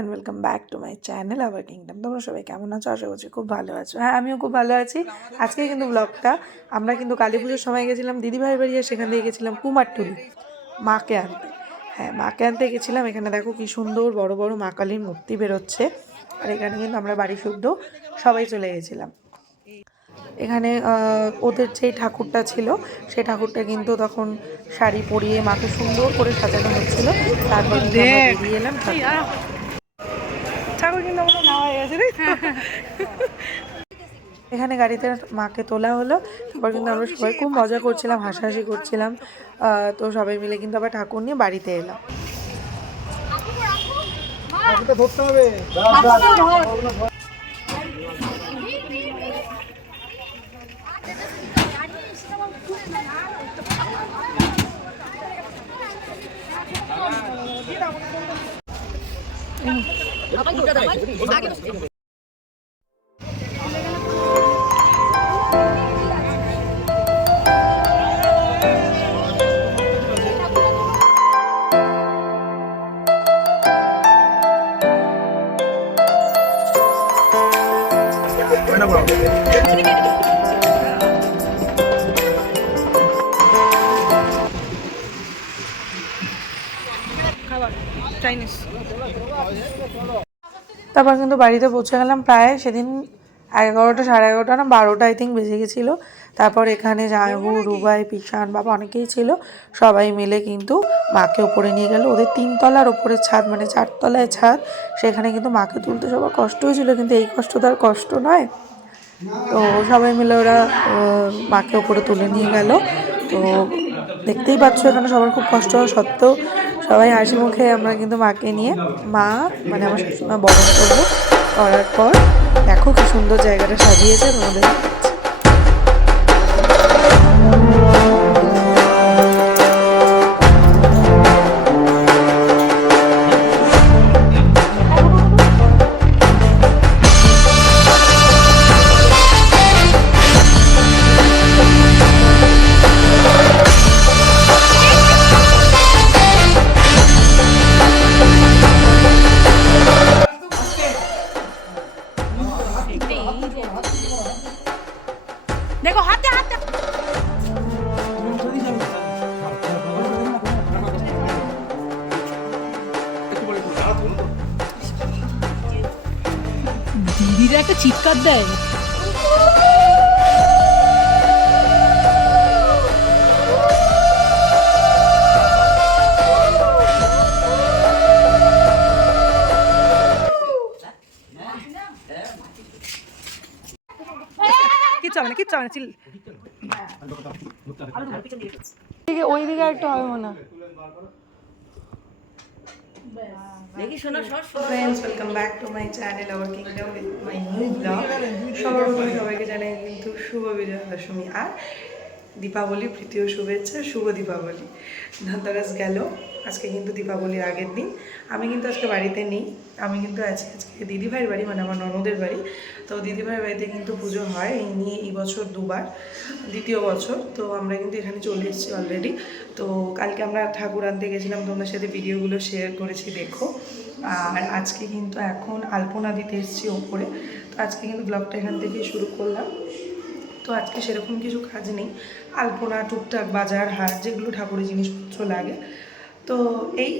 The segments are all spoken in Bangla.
And welcome back to my channel hour kingdom. তোমরা সবাই কেমন আছো? আশা করছি খুব ভালো আছো। হ্যাঁ, আমিও খুব ভালো আছি। আজকে কিন্তু ব্লগটা আমরা কিন্তু কালী পুজোর সময় গেছিলাম দিদিভাইয়ের বাড়ি, আর সেখান থেকে গেছিলাম কুমারটুলি মাকে আনতে। হ্যাঁ, মাকে আনতে গেছিলাম। এখানে দেখো কি সুন্দর বড় বড় মা কালীর মূর্তি বেরোচ্ছে। আর এখানে কিন্তু আমরা বাড়ি শুদ্ধ সবাই চলে গেছিলাম। এখানে ওদের যেই ঠাকুরটা ছিল সেই ঠাকুরটা কিন্তু তখন শাড়ি পরিয়ে মাকে সুন্দর করে সাজানো হচ্ছিল। তারপর কিন্তু আমরা বেরিয়ে এলাম ঠাকুর কিন্তু আমরা নেওয়া হয়ে গেছে। এখানে গাড়িতে মাকে তোলা হলো। তারপর কিন্তু আমরা সবাই খুব মজা করছিলাম, হাসাহাসি করছিলাম। তো সবাই মিলে কিন্তু আবার ঠাকুর নিয়ে বাড়িতে এলাম। তারপর কিন্তু বাড়িতে পৌঁছে গেলাম প্রায় সেদিন 11টা, সাড়ে 11টা না 12টা আই থিঙ্ক বেজে গেছিলো। তারপর এখানে জায়বু, রুবাই, পিসান, বাবা অনেকেই ছিল। সবাই মিলে কিন্তু মাকে ওপরে নিয়ে গেল। ওদের 3 তলার ওপরে ছাদ, মানে 4 তলায় ছাদ। সেখানে কিন্তু মাকে তুলতে সবার কষ্ট হয়েছিল, কিন্তু এই কষ্ট তো আর কষ্ট নয়। তো সবাই মিলে ওরা মাকে ওপরে তুলে নিয়ে গেল। তো দেখতেই পাচ্ছ এখানে সবার খুব কষ্ট হওয়া সত্ত্বেও সবাই হাসি মুখে আমরা কিন্তু মাকে নিয়ে মা মানে আমার শাশুড়িমা বরণ করবো। করার পর দেখো কি সুন্দর জায়গাটা সাজিয়েছে তোমাদের। দেখো হাতে হাতে দিদিরা একটা চিৎকার দেয়। কিচ্ছু হবে না, কিচ্ছু হবে না, চিল ওই দিকে একটু হবে মনে হয়। Friends, welcome back to my channel hour kingdom with my new blog. সবার প্রথমে সবাইকে জানাই কিন্তু শুভ বিজয়া দশমী আর দীপাবলি প্রীতীয় শুভেচ্ছা। শুভ দীপাবলি। ধনতেরাস গেল, আজকে কিন্তু দীপাবলির আগের দিন। আমি কিন্তু আজকে বাড়িতে নেই, আমি কিন্তু আজকে দিদিভাইয়ের বাড়ি, মানে আমার ননদের বাড়ি। তো দিদিভাইয়ের বাড়িতে কিন্তু পুজো হয় এই নিয়ে এই বছর দুবার, দ্বিতীয় বছর। তো আমরা কিন্তু এখানে চলে এসেছি অলরেডি। তো কালকে আমরা ঠাকুর আনতে গেছিলাম, তোমাদের সাথে ভিডিওগুলো শেয়ার করেছি, দেখো। আর আজকে কিন্তু এখন আলপনা দিতে এসেছি ওপরে। তো আজকে কিন্তু ব্লগটা এখান থেকেই শুরু করলাম। তো আজকে সেরকম কিছু কাজ নেই, আলপনা, টুকটাক বাজার হাট যেগুলো ঠাকুরের জিনিসপত্র লাগে। তো এই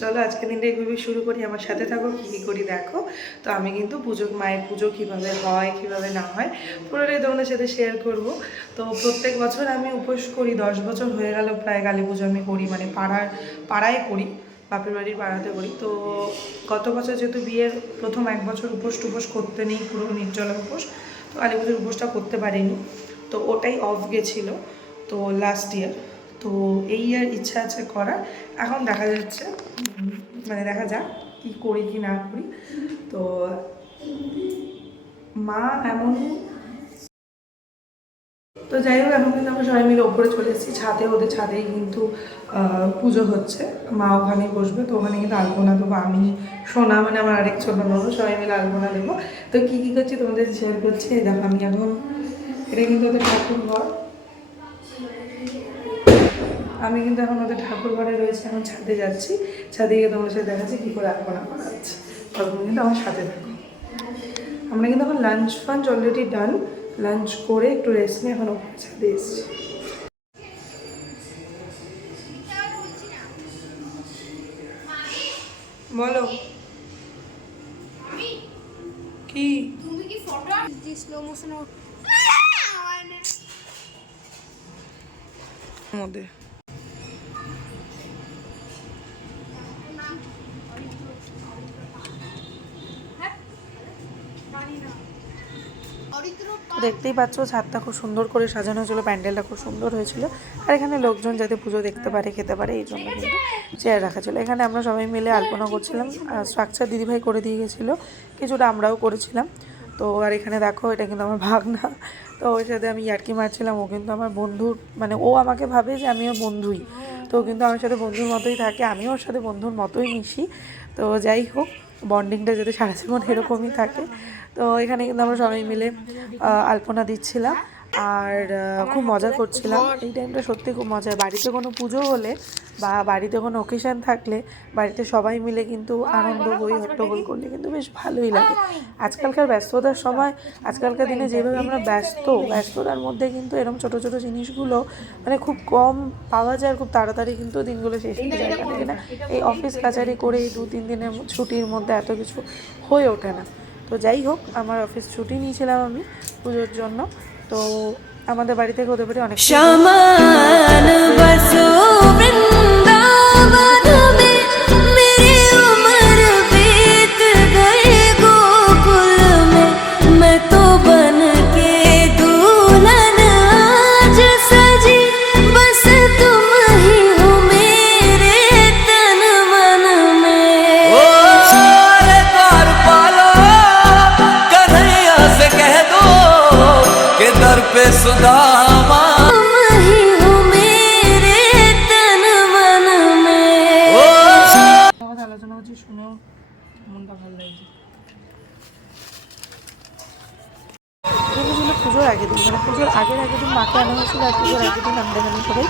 চলো আজকের দিনটা এইভাবে শুরু করি, আমার সাথে থাকো, কী কী করি দেখো। তো আমি কিন্তু মায়ের পুজো কীভাবে হয় কীভাবে না হয় পুরোটাই তোমাদের সাথে শেয়ার করব। তো প্রত্যেক বছর আমি উপোস করি, 10 বছর হয়ে গেল প্রায় কালী পুজো আমি করি, মানে পাড়ায় করি, বাপের বাড়ির পাড়াতে করি। তো গত বছর যেহেতু বিয়ের প্রথম 1 বছর উপোস করতে নেই, পুরো নির্জলা উপোস, তো কালী পুজোর উপোসটা করতে পারিনি। তো ওটাই অফ গেছিলো তো লাস্ট ইয়ার। তো এই ইয়ার ইচ্ছা আছে করার, এখন দেখা যাচ্ছে, মানে দেখা যাক কী করি কি না করি। তো মা এমন, তো যাই হোক এখন কিন্তু আমরা সবাই মিলে ওপরে চলে এসেছি ছাদে। ওদের ছাদেই কিন্তু পুজো হচ্ছে, মা ওখানেই বসবে। তো ওখানে কিন্তু আলপনা দেবো আমি, সোনা মানে আমার আরেক ছোট নবো, সবাই মিলে আলপনা দেবো। তো কী কী করছি তোমাদের শেয়ার করছি। দেখো আমি এখন, এটা কিন্তু ওদের ঠাকুর ঘর, আমি কিন্তু এখন ওদের ঠাকুর ঘরে রয়েছে, এখন ছাদে যাচ্ছি। ছাদে গিয়ে তোমাদের সাথে দেখাচ্ছি কী করে আলপনা করা হচ্ছে। ততক্ষণ কিন্তু আমার সাথে থাকো। আমরা কিন্তু এখন লাঞ্চ ফাঞ্চ অলরেডি ডান, লাঞ্চ করে একটু রেস্ট নিয়ে এখন ওখানে ছাদে এসেছি। বলো কি তুমি কি ফটো দি স্লো মোশন মধ্যে দেখতেই পাচ্ছ ছাদটা খুব সুন্দর করে সাজানো হয়েছিল, প্যান্ডেলটা খুব সুন্দর হয়েছিল। আর এখানে লোকজন যাতে পুজো দেখতে পারে, খেতে পারে, এই জন্য কিন্তু চেয়ার রাখা ছিল। এখানে আমরা সবাই মিলে আলপনা করছিলাম। স্ট্রাকচার দিদিভাই করে দিয়ে গেছিলো, কিছুটা আমরাও করেছিলাম। তো আর এখানে দেখো, এটা কিন্তু আমার ভাগনা। তো ওর সাথে আমি ইয়ার্কি মারছিলাম। ও কিন্তু আমার বন্ধুর, মানে ও আমাকে ভাবে যে আমি ওর বন্ধুই, তো ও কিন্তু আমার সাথে বন্ধুর মতোই থাকে, আমিও ওর সাথে বন্ধুর মতোই মিশি। তো যাই হোক, বন্ডিংটা যাতে সারা জীবন এরকমই থাকে। তো এখানে কিন্তু আমরা সবাই মিলে আলপনা দিচ্ছিলাম আর খুব মজা করছিলাম। এই টাইমটা সত্যি খুব মজা হয়। বাড়িতে কোনো পুজো হলে বা বাড়িতে কোনো অকেশান থাকলে বাড়িতে সবাই মিলে কিন্তু আনন্দ হই হট্টগোল করলে কিন্তু বেশ ভালোই লাগে। আজকালকার ব্যস্ততার সময়, আজকালকার দিনে যেভাবে আমরা ব্যস্ততার মধ্যে কিন্তু এরকম ছোটো ছোটো জিনিসগুলো মানে খুব কম পাওয়া যায়, আর খুব তাড়াতাড়ি কিন্তু দিনগুলো শেষ হয়ে যায়। কেন কিনা এই অফিস কাচারি করে এই 2-3 দিনের ছুটির মধ্যে এত কিছু হয়ে ওঠে না। তো যাই হোক, আমার অফিস ছুটি নিয়েছিলাম আমি পুজোর জন্য। তো আমাদের বাড়ি থেকে হতে পারে অনেক पे सुदामा আলোচনা হচ্ছে, শুনেও মনটা ভালো লাগছে। পুজোর আগের দিন, মানে পুজোর আগের দিন মাকে আনা হয়েছিল। আর পুজোর আগের দিন আমরা এখানে সবাই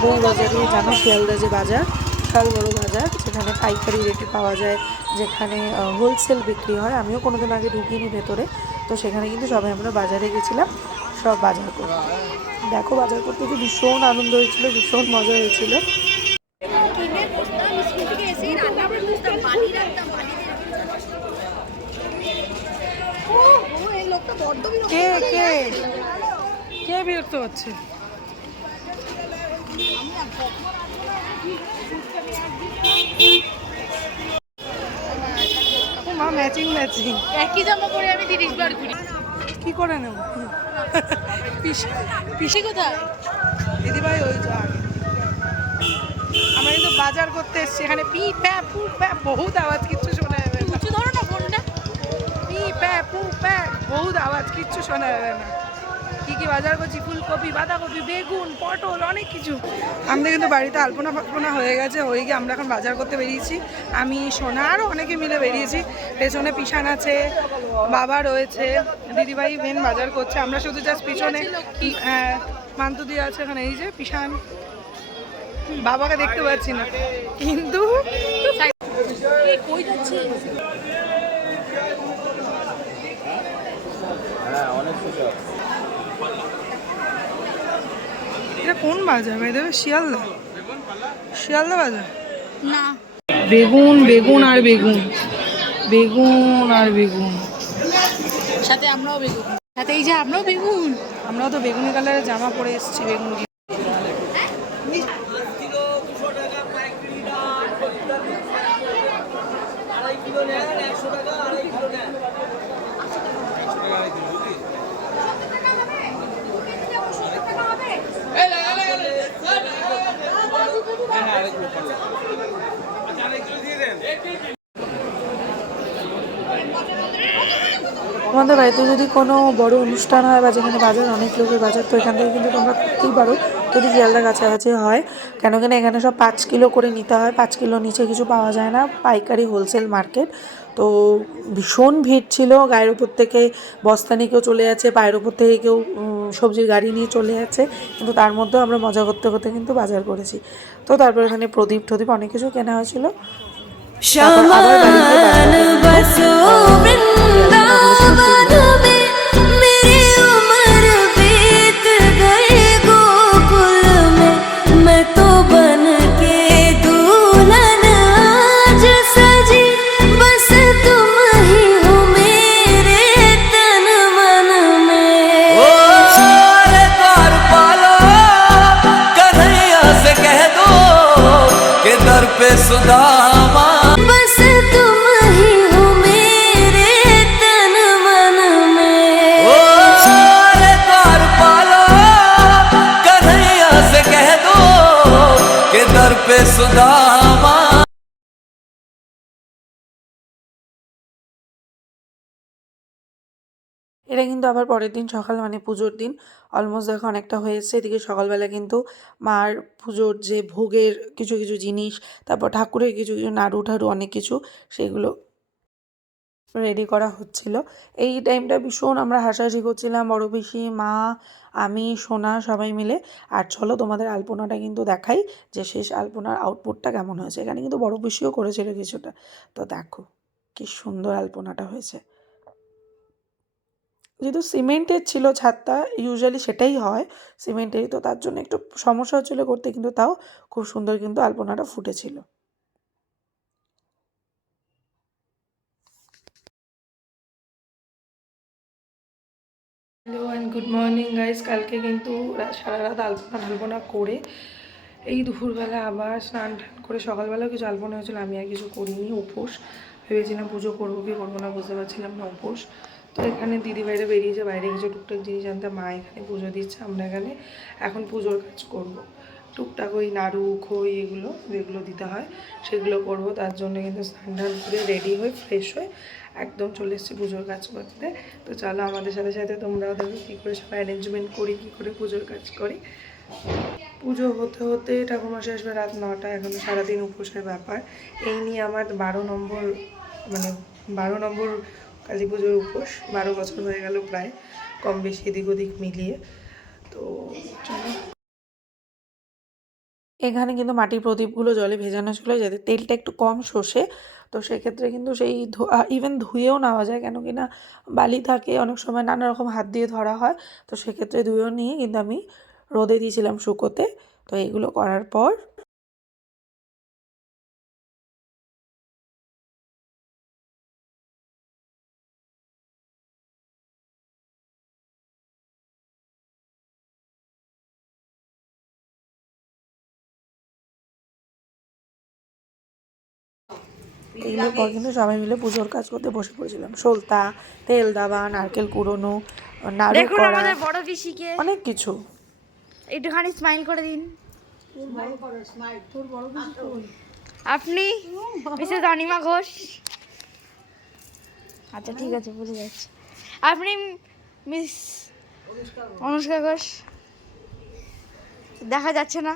বউ বাজারে, জানো শিয়ালদা যে বাজার, বিশাল বড় বাজার, যেখানে পাইকারি রেটে পাওয়া যায়, যেখানে হোলসেল বিক্রি হয়। আমিও কোনোদিন আগে ঢুকিনি ভেতরে। তো সেখানে কিন্তু সবাই আমরা বাজারে গেছিলাম সব বাজার করতে। দেখো, বাজার করতে কি ভীষণ আনন্দ হয়েছিল, ভীষণ মজা হয়েছিল। কে কে কে বিরক্ত হচ্ছে? মা ম্যাচিং একই জামা পরে আমি 30 বার ঘুরি। কি করে নেব? পিসি কোথায়? দিদিভাই ওই তো আগে। আমরা কিন্তু বাজার করতে এসছি, এখানে পি প্যা পু প্যা বহুত আওয়াজ, কিচ্ছু শোনা যাবে না। উঁচু ধরো না ফোনটা। পি প্যা পু প্যা বহুত আওয়াজ, কিচ্ছু শোনা যাবে না। কি কি বাজার করছি, ফুলকপি, বাঁধাকপি, বেগুন, পটল, অনেক কিছু। আমাদের কিন্তু বাড়িতে আলপনা ফালপনা হয়ে গেছে, হয়ে গিয়ে আমরা এখন বাজার করতে বেরিয়েছি। আমি, সোনা, আরও অনেকে মিলে বেরিয়েছি। পেছনে পিসান আছে, বাবা রয়েছে, দিদিভাই মেন বাজার করছে। আমরা শুধু জাস্ট পিছনে মান্তু দিয়ে আছে এখানে, এই যে পিসান। বাবাকে দেখতে পাচ্ছি না কিন্তু কই যাচ্ছি? এটা কোন বাজার ভাই? দেবে শিয়ালদা, শিয়ালদা বাজার না, বেগুন বেগুন আর বেগুন, বেগুন আর বেগুন, সাথে আমরাও বেগুন, সাথে এই যে আমরাও বেগুন। আমরাও তো বেগুনি কালারের জামা পরে এসেছি বেগুন। তোমাদের বাড়িতে যদি কোনো বড় অনুষ্ঠান হয় বা যেখানে বাজার, অনেক লোকের বাজার, তো এখান থেকে কিন্তু তোমরা করতেই পারো যদি শিয়ালদা কাছাকাছি হয়। কেন কেন এখানে সব 5 কিলো করে নিতে হয়, 5 কিলো নিচে কিছু পাওয়া যায় না, পাইকারি হোলসেল মার্কেট। তো ভীষণ ভিড় ছিল, গায়ের ওপর থেকে বস্তা নিয়ে কেউ চলে যাচ্ছে, পায়ের ওপর থেকে কেউ সবজির গাড়ি নিয়ে চলে যাচ্ছে, কিন্তু তার মধ্যেও আমরা মজা করতে করতে কিন্তু বাজার করেছি। তো তারপর এখানে প্রদীপ টদীপ অনেক কিছু কেনা হয়েছিল। তারপর আবার বাড়ি গিয়ে शमान बसो वृंदावन में मेरी उम्र बीत गई गोकुल में मैं तो बन के दुल्हन आज सजी बस तुम ही हो मेरे तन मन में ओ रे द्वार पालो कन्हैया से कह दो कि दर पे सुदामा बस तुम ही हो मेरे तन मन में ओ रे द्वार पालो कन्हैया से कह दो कि दर पे सुदामा। এটা কিন্তু আবার পরের দিন সকাল মানে পুজোর দিন অলমোস্ট দেখো অনেকটা হয়েছে। এদিকে সকালবেলা কিন্তু মার পুজোর যে ভোগের কিছু কিছু জিনিস, তারপর ঠাকুরের কিছু কিছু নাড়ু ঠাড়ু অনেক কিছু, সেগুলো রেডি করা হচ্ছিল। এই টাইমটা ভীষণ আমরা হাসাহাসি করছিলাম, বড় পিসি, মা, আমি, সোনা সবাই মিলে। আর চলো তোমাদের আলপনাটা কিন্তু দেখাই যে শেষ আলপনার আউটপুটটা কেমন হয়েছে। এখানে কিন্তু বড় পিসিও করেছিল কিছুটা, তো দেখো কি সুন্দর আলপনাটা হয়েছে। যেহেতু সিমেন্টের ছিল ছাদটা, ইউজুয়ালি সেটাই হয় সিমেন্টেরই, তো তার জন্য একটু সমস্যা হচ্ছিলো করতে, কিন্তু তাও খুব সুন্দর কিন্তু আলপনাটা ফুটেছিল। Hello and good morning guys. কালকে কিন্তু সারা রাত আলপনা করে এই দুপুরবেলা আবার স্নান টান করে সকালবেলাও কিছু আলপনা হয়েছিল, আমি আর কিছু করিনি। উপোস ভেবেছিলাম পুজো করবো কি করবো না, বুঝতে পারছিলাম না উপোস। তো এখানে দিদি বাইরে বেরিয়েছে, বাইরে কিছু টুকটাক জিনিস আনতে, মা এখানে পুজো দিচ্ছে, আমরা এখানে এখন পুজোর কাজ করব। টুকটাক ওই নাড়ু খই এগুলো যেগুলো দিতে হয় সেগুলো করব। তার জন্য কিন্তু স্নান টান করে রেডি হয়ে ফ্রেশ হয়ে একদম চলে এসেছি পুজোর কাজ করতে। তো চলো আমাদের সাথে সাথে তোমরাও দেখো কী করে সবাই অ্যারেঞ্জমেন্ট করি, কী করে পুজোর কাজ করি। পুজো হতে হতে ঠাকুরমশাই আসবে রাত 9টা, এখনও সারাদিন উপোসের ব্যাপার। এই নিয়ে আমার 12 নম্বর কালী পুজোর উপোস। 12 বছর হয়ে গেল প্রায়, কম বেশি এদিক ওদিক মিলিয়ে। তো চলো, এখানে কিন্তু মাটির প্রদীপগুলো জলে ভেজানো ছিল যাতে তেলটা একটু কম শোষে। তো সেক্ষেত্রে কিন্তু সেই ইভেন ধুয়েও নেওয়া যায়, কেন কি না বালি থাকে, অনেক সময় নানা রকম হাত দিয়ে ধরা হয়। তো সেক্ষেত্রে ধুয়েও নিয়ে কিন্তু আমি রোদে দিয়েছিলাম শুকোতে। তো এগুলো করার পর এগুলোর পর কিন্তু সবাই মিলে পুজোর কাজ করতে বসে পড়েছিলাম। সলতা, তেল দাবা, নারকেল কুড়োনো, নাড়ু দেখুন করা, আমাদের বড় পিসিকে, অনেক কিছু। একটুখানি স্মাইল করে দিন। আপনি মিসেস অনিমা ঘোষ, আচ্ছা ঠিক আছে বুঝে যাচ্ছে। আপনি মিস অনুষ্কা ঘোষ, দেখা যাচ্ছে না,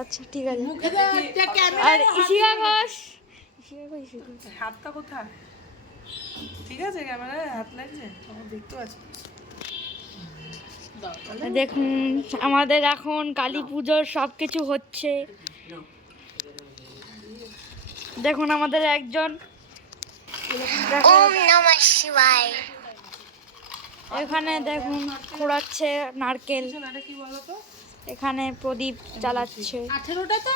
আচ্ছা ঠিক আছে। আর ইশিকা ঘোষ, হাতটা কোথায়? ঠিক আছে, ক্যামেরায় হাত লাগছে, দেখতে পাচ্ছি। দেখুন আমাদের এখন কালী পুজোর সব কিছু হচ্ছে। দেখুন আমাদের একজন এখানে দেখুন পোড়াচ্ছে নারকেল, এখানে প্রদীপ জ্বালাচ্ছে,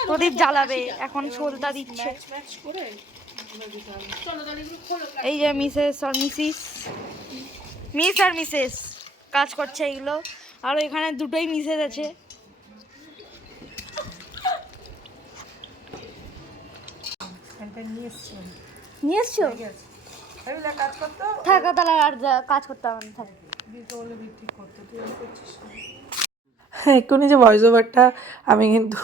প্রদীপ জ্বালাবে, এখন সলতা দিচ্ছে। এই যে মিসেস আর মিসেস কাজ করছে এগুলো। আর এখানে দুটোই মিসেস আছে। নিয়ে এসছো? থাকা তাহলে আর কাজ করতে হবে না, থাক। হ্যাঁ, এক্ষুনি যে ভয়েস ওভারটা আমি কিন্তু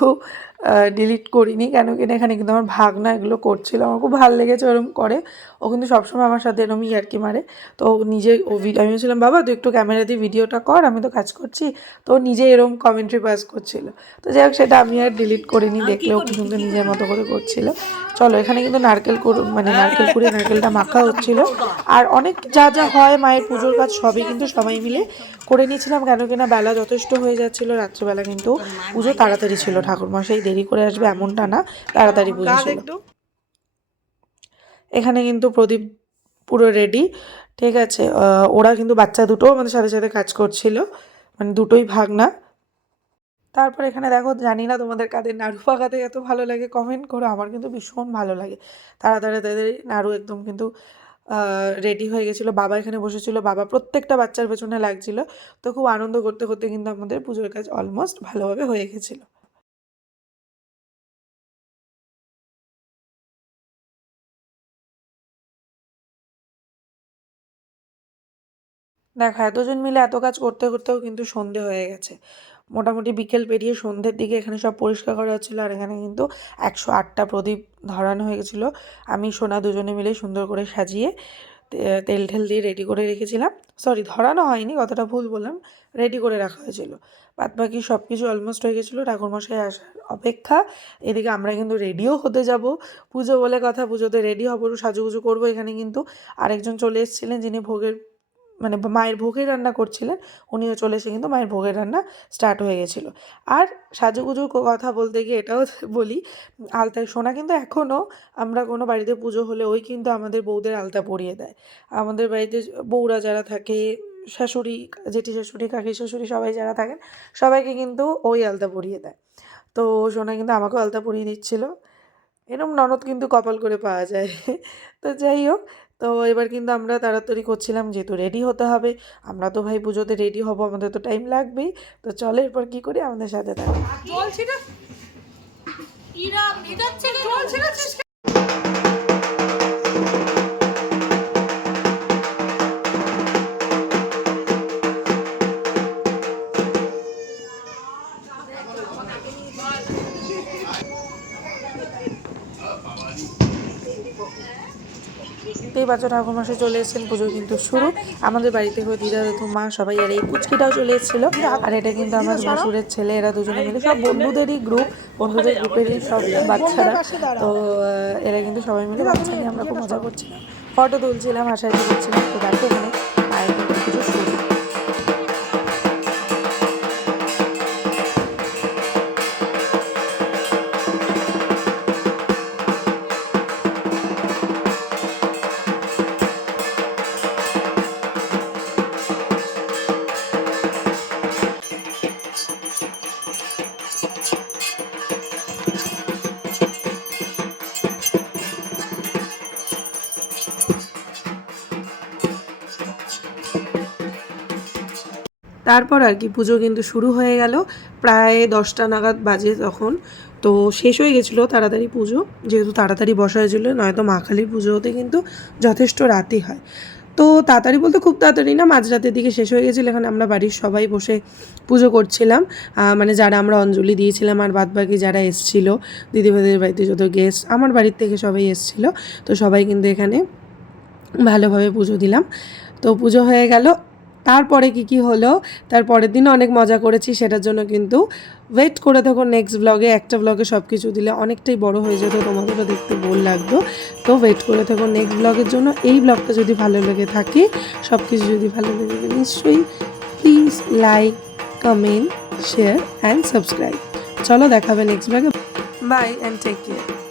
ডিলিট করিনি, কেন কিনা এখানে কিন্তু আমার ভাগনা এগুলো করছিল, আমার খুব ভালো লেগেছে ওরকম করে। ও কিন্তু সবসময় আমার সাথে এরকমই ইয়ার্কি মারে। তো নিজে আমি বলছিলাম বাবা তুই একটু ক্যামেরা দিয়ে ভিডিওটা কর, আমি তো কাজ করছি। তো নিজে এরকম কমেন্ট্রি পাস করছিল। তো যাই হোক, সেটা আমি আর ডিলিট করিনি, দেখলেও খুব সুন্দর নিজের মতো করে করছিল। চলো, এখানে কিন্তু নারকেল কুড়িয়ে নারকেলটা মাখা হচ্ছিল। আর অনেক যা যা হয় মায়ের পুজোর কাজ সবই কিন্তু সবাই মিলে করে নিয়েছিলাম, কেন কিনা বেলা যথেষ্ট হয়ে যাচ্ছিলো। রাত্রিবেলা কিন্তু পুজো তাড়াতাড়ি ছিল, ঠাকুরমশাই দেরি করে আসবে এমনটা না, তাড়াতাড়ি পুজো ছিল। এখানে কিন্তু প্রদীপ পুরো রেডি, ঠিক আছে। ওরা কিন্তু বাচ্চা দুটো আমাদের সাথে সাথে কাজ করছিল, মানে দুটোই ভাগনা। তারপর এখানে দেখো, জানি না তোমাদের কাদের নাড়ু পাকাতে এত ভালো লাগে, কমেন্ট করো। আমার কিন্তু ভীষণ ভালো লাগে। তাড়াতাড়ি তাড়াতাড়ি নাড়ু একদম কিন্তু রেডি হয়ে গেছিলো। বাবা এখানে বসেছিল, বাবা প্রত্যেকটা বাচ্চার পেছনে লাগছিল। তো খুব আনন্দ করতে করতে কিন্তু আমাদের পুজোর কাজ অলমোস্ট ভালোভাবে হয়ে গেছিলো। দেখো, এতজন মিলে এত কাজ করতে করতেও কিন্তু সন্ধে হয়ে গেছে। মোটামুটি বিকেল পেরিয়ে সন্ধ্যের দিকে এখানে সব পরিষ্কার করা হচ্ছিলো। আর এখানে কিন্তু 108টা প্রদীপ ধরানো হয়ে গেছিলো। আমি সোনা দুজনে মিলে সুন্দর করে সাজিয়ে তেল ঠেল দিয়ে রেডি করে রেখেছিলাম। সরি, ধরানো হয়নি, কথাটা ভুল বললাম, রেডি করে রাখা হয়েছিল। বাদ বাকি সব কিছু অলমোস্ট হয়ে গেছিলো, ঠাকুরমশাই আসার অপেক্ষা। এদিকে আমরা কিন্তু রেডিও হতে যাব, পুজো বলে কথা, পুজোতে রেডি হবো, সাজুগুজু করবো। এখানে কিন্তু আরেকজন চলে এসেছিলেন, যিনি ভোগের মানে মায়ের ভোগের রান্না করছিলেন, উনিও চলে এসে কিন্তু মায়ের ভোগের রান্না স্টার্ট হয়ে গেছিলো। আর সাজুগুজুর কথা বলতে গিয়ে এটাও বলি, আলতায় সোনা কিন্তু এখনও, আমরা কোনো বাড়িতে পুজো হলে ওই কিন্তু আমাদের বউদের আলতা পরিয়ে দেয়। আমাদের বাড়িতে বউরা যারা থাকে, শাশুড়ি, জেঠি শাশুড়ি, কাকি শাশুড়ি, সবাই যারা থাকেন সবাইকে কিন্তু ওই আলতা পরিয়ে দেয়। তো সোনা কিন্তু আমাকেও আলতা পরিয়ে দিচ্ছিলো। এরকম ননদ কিন্তু কপাল করে পাওয়া যায়। তো যাই হোক, তো এবার কিন্তু আমরা তাড়াতাড়ি করছিলাম, যেহেতু রেডি হতে হবে। আমরা তো ভাই পুজোতে রেডি হব, আমাদের তো টাইম লাগবেই। তো চলো এরপর কী করি, আমাদের সাথে থাকো। দেখতেই পাচ্ছ ঠাকুরমশাই চলে এসেছেন, পুজো কিন্তু শুরু। আমাদের বাড়ি থেকে দিদা, দাদু, মা সবাই, আর এই পুচকিটাও চলে এসেছিলো। আর এটা কিন্তু আমার ভাসুরের ছেলে, এরা দুজনে মিলে, সব বন্ধুদেরই গ্রুপ, বন্ধুদের গ্রুপেরই সব বাচ্চারা। তো এরা কিন্তু সবাই মিলে বাচ্চা নিয়ে আমরা খুব মজা করছিলাম, ফটো তুলছিলাম, হাসাহাসি করছিলাম। তো দেখো এখানে মায়ের কিন্তু পুজো শুরু। তারপর আর কি পুজো কিন্তু শুরু হয়ে গেল, প্রায় 10টা নাগাদ বাজে তখন। তো শেষ হয়ে গেছিলো তাড়াতাড়ি পুজো, যেহেতু তাড়াতাড়ি বসা হয়েছিলো, নয়তো মা কালীর পুজো হতে কিন্তু যথেষ্ট রাতই হয়। তো তাড়াতাড়ি বলতে খুব তাড়াতাড়ি না, মাঝরাতের দিকে শেষ হয়ে গেছিলো। এখানে আমরা বাড়ির সবাই বসে পুজো করছিলাম, মানে যারা আমরা অঞ্জলি দিয়েছিলাম, আর বাদবাকি যারা এসেছিলো দিদিভাইদের বাড়িতে যত গেস্ট, আমার বাড়ির থেকে সবাই এসেছিলো। তো সবাই কিন্তু এখানে ভালোভাবে পুজো দিলাম। তো পুজো হয়ে গেল। তারপরে কি হলো, তার পরের দিনও অনেক মজা করেছি, সেটার জন্য কিন্তু ওয়েট করে থাকো নেক্সট ব্লগে। একটা ব্লগে সব কিছু দিলে অনেকটাই বড় হয়ে যেত, তোমাদেরও দেখতে বোর লাগতো। তো ওয়েট করে থাকো নেক্সট ব্লগের জন্য। এই ব্লগটা যদি ভালো লেগে থাকে, সব কিছু যদি ভালো লেগে থাকে, নিশ্চয়ই please like, comment, share and subscribe. চলো দেখাবে নেক্সট ব্লগে। Bye and take care.